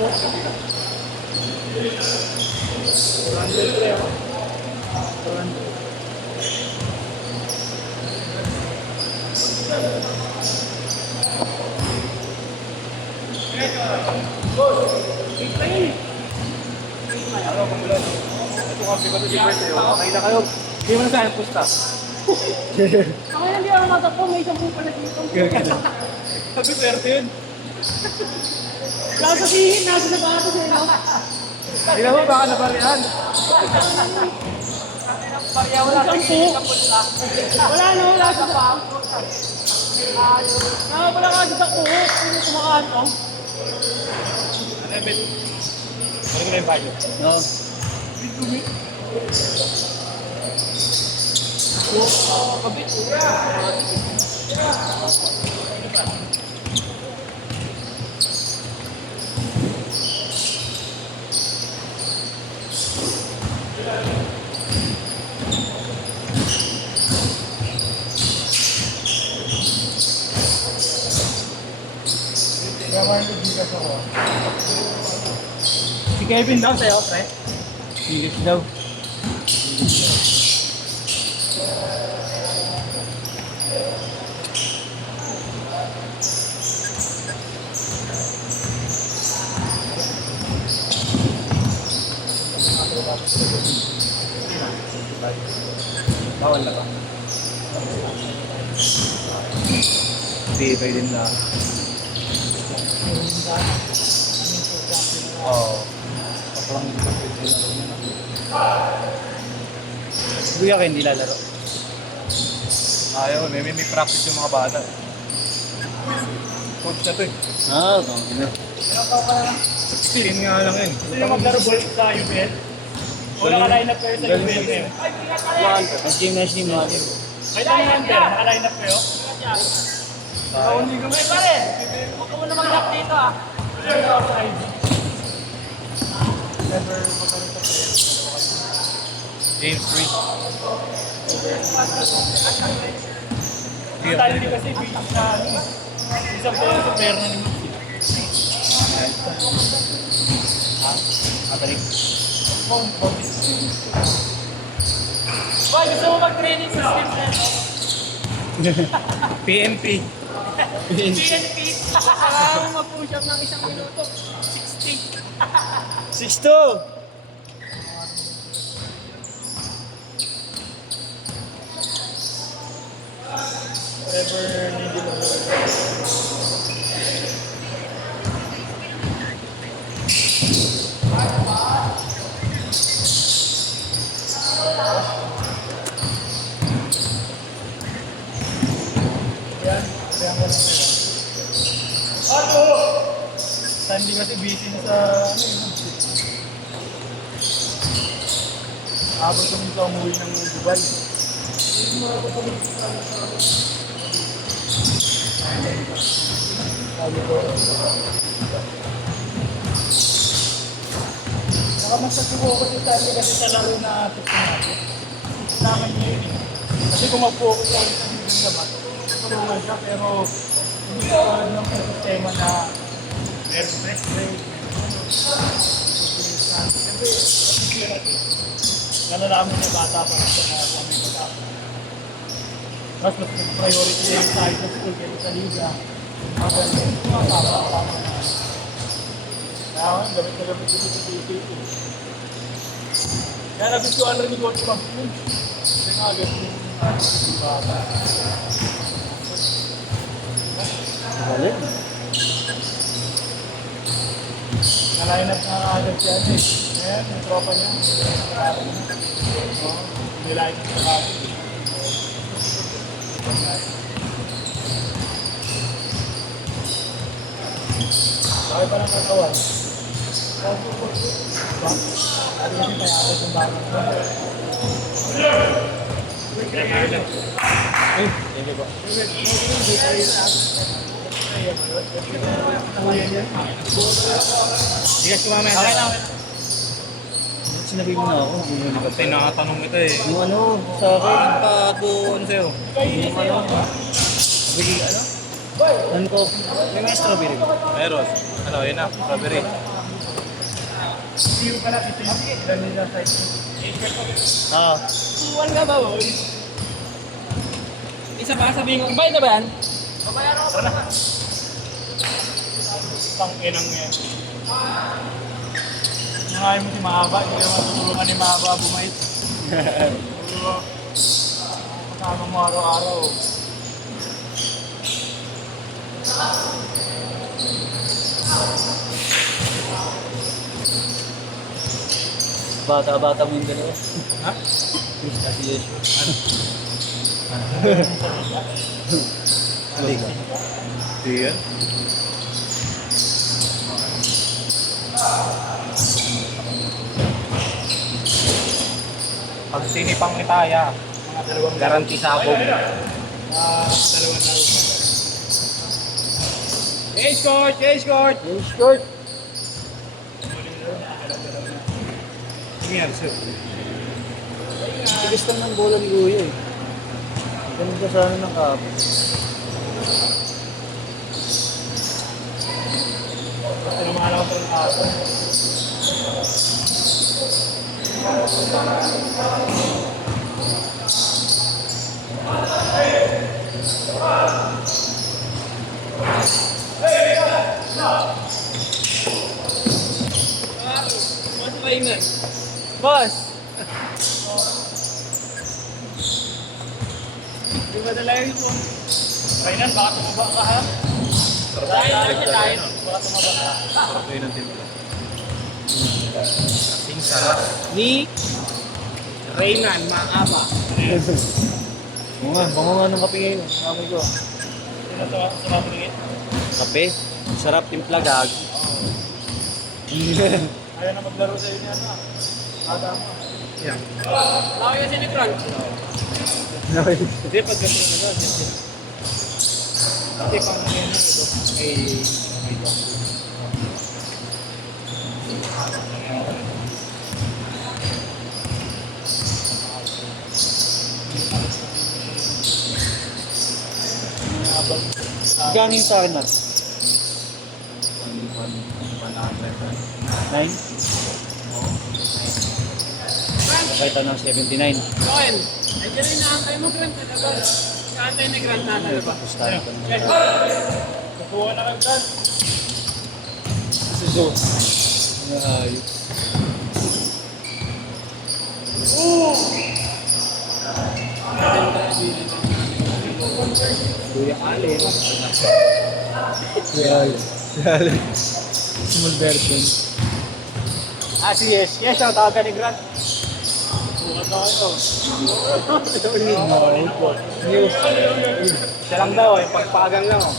Makita kayo. Hindi mo na saan pusta. Ako hindi ako matakbo, may isang bupa na dito. Sabi swerte yun. Wala sabihin, nasa na ba ako sa iyo? Hindi na mo baka nabarihan. Wala wala sa pa. Wala ka sa kuho, hindi kumakain to. Ano yung bit? Ano yung bayo? No. Si Kevin daw sa'yo, pre. English daw. Bawal na ba? Hindi, pwede din na. Oo. Parang hindi ka pwede laro. Kuya kayo hindi lalaro. Ayaw, may practice yung mga bata. Coach na to eh. Tama na. 16 nga lang yun. Gusto nyo maglaro ball sa UPL? O naka-line up kayo sa UPL ngayon? Mas gymnasium natin. May Hunter, naka-line up kayo? May pare, huwag ka muna mag-lock dito ah. James Reed. Tayo din kasi bilis na isang player sa player na ni Maxi. Abalik. Boy, gusto mo mag-training sa Steve Zen? PNP. PNP. Kailangan mo mag-push up ng isang minuto. 60. 6'2". Whatever hindi mo. Sandy kasi busy na sa abot kami sa umuwi ng Dubai. Nakamasag ko ako si Sandy kasi sa laro na tips natin. Tips naman niya yun. Kasi kung mag-focus ako sa hindi naman, tulungan siya pero hindi ko alam ng sistema na meron press break. Siyempre, nalalaman niya bata pa rin sa kami bata. Mas priority niya yung side of school kaya sa liga. Magaling, mga tama na. Kaya gamit na gamit dito sa PPP. Kaya nabis ko alam ni Coach Pag yun. Kasi nga gamit yung bata. Galing. Nalain up na agad siya eh. Ayan, yung tropa niya. Nilain up na agad. Bakit pa lang katawan? Ano kasi payapos yung bata mo? Ay, thank you po. Hindi ka sumama. Okay na. Sinabi mo na ako. Kasi nakatanong kita eh. Yung ano, sa akin, Bago ano sa'yo? yung ano, bigay ano? Ano ko? May mga strawberry ba? Meron. Ano, yun na. Strawberry. Zero pala si Tim. Ilan nila side. Ah. 2-1 ka ba, boy? Isa pa sabihin ko, bayad na ba yan? Babayaran ko pa. Pang inang yan. Nangayon mo si Mahaba, hindi ka matutulungan ni Mahaba bumait. Pero, kasama mo araw-araw. Bata-bata mo yung dalawa. Ha? Kasi Yeshua. Hindi ka. Hindi yan. Pag sinipang ni Taya, mga dalawang Garanti sabog. dalawang laro pa. Ace court! Ace court! Yung short. Ano yan, sir? Tigas lang ng bola ni Kuya eh. Ganun ka sana ng kapit. Kasi naman ako ng aso. Mas Raymond. Boss! Di ba dala yun mo? Rainan, baka tumaba ka ha? Tayo na siya tayo. Baka tumaba ka. Sarap yun ang timpla. Kasing sarap. Ni Raynan, maama. Oo nga, bango nga ng kape ngayon. Amoy ko. Sino sa mapulingit? Kape? Sarap timpla gag. Ayaw na maglaro sa inyo na. Ada mo. Yan. Laki kasi ni Frank. Hindi, pag ganito na lang. Kasi pang yan na ito. Ay, Gano'n yung sa akin na? 9? Kahit ng 79. Joel, nandiyan na inaantay mo, Grant. Inaantay ni Grant na ba? Pustahan ko na. kukuha na kayo dyan. Si Joe. Ayos. Kuya Allen. Kuya Allen. Kuya Allen. Small version. Ah, si Yes. Yes, ang tawagan ni Grant. Bukas na kayo. Siya lang daw, yung pagpagang lang. Oh.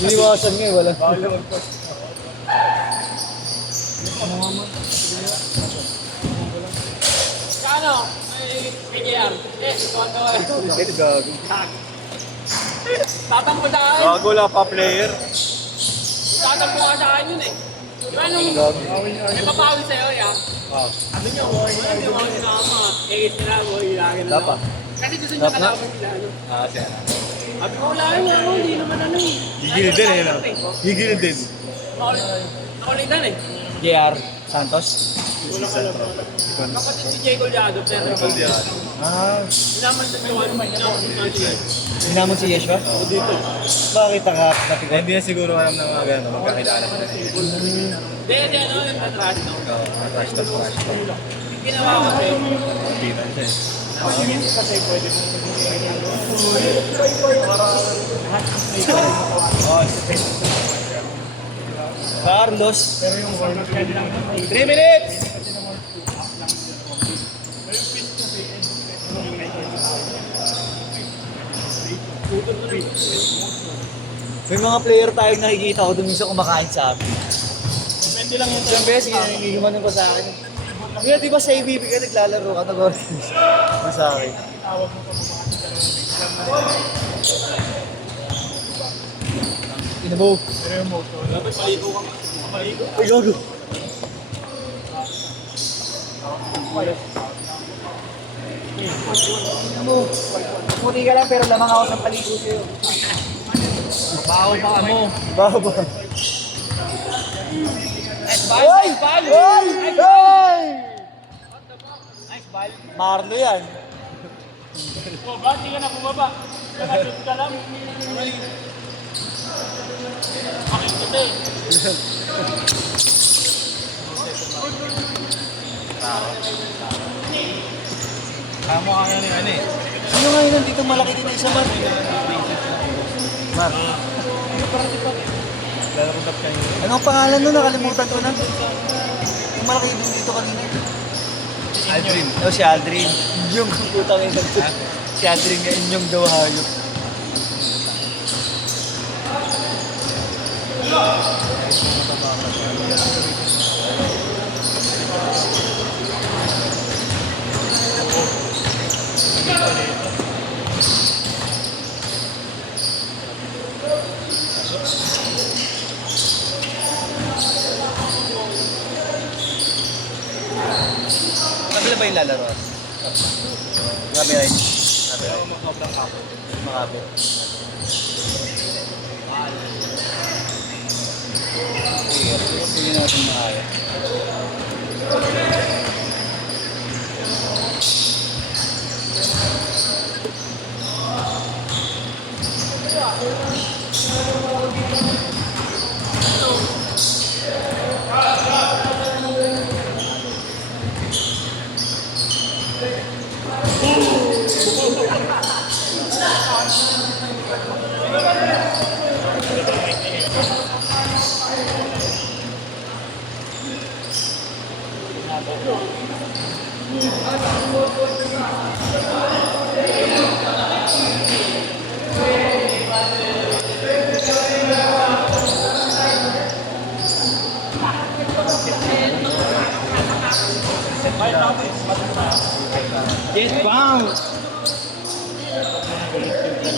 Iniwasan nga eh, wala. Kano? May JR. Ikaw ang gawin. Ito gago. Tatampo sa akin. Gago wala pa player. Tatampo ka sa akin yun eh. Diba nung may papawin sa'yo, yan? Sabi niyo, hindi mo ako sinama. Egis nila, lagi na Dapat. lang. Kasi gusto niya Dapat. kalaban sila. Ano? Ah, siya. Sabi ko, wala yun ako, hindi naman ano eh. Gigil din eh, no? Gigil din. Nakulitan eh. JR Santos. Kapatid si Jay Golyado, pero Ah, naman sa Juan, naman sa Juan. hinamon si Yeshua? Dito. Bakit ka Eh, napikot? hindi na siguro alam ng mga gano'n. Magkakilala sila. Hindi, ano, yung patras, no? Crash talk, crash talk. Ginawa ko sa'yo. Pira siya eh. Kasi pwede mo Carlos. pero yung format pwede lang. 3 minutes! May mga player tayong nakikita ko dun sa kumakain sa amin. Depende lang yung Isang beses, ginigamanan ko sa akin. Kuya, di ba sa ABB ka naglalaro ka? Nag-order sa akin. tawag mo pa Inabo. pero yung moto. Dapat paligo ka. Paligo. Ay, gago. Inabo. Puti ka lang pero lamang ako sa paligo sa'yo. Baho pa mo. Bawa ba? Nice ball, Ay! nice ball! Ay! Nice ball! Ay! Nice ball! Marlo yan. O, ba? Hindi ka na bumaba. Nakashoot ka lang. Makikita eh. Kamo ka nga ano eh. Sino nga yun nandito malaki din na isa, Mar? Mar. Lalaro tap kayo. Anong pangalan nun? Nakalimutan ko na. Yung malaki din dito kanina. Aldrin. Oh, si Aldrin. Inyong putang ina. Si Aldrin nga inyong daw hayop. Kabila ba yung lalaro? Grabe rin. Grabe rin. Makapit. Sige natin makaya. Yes, bang!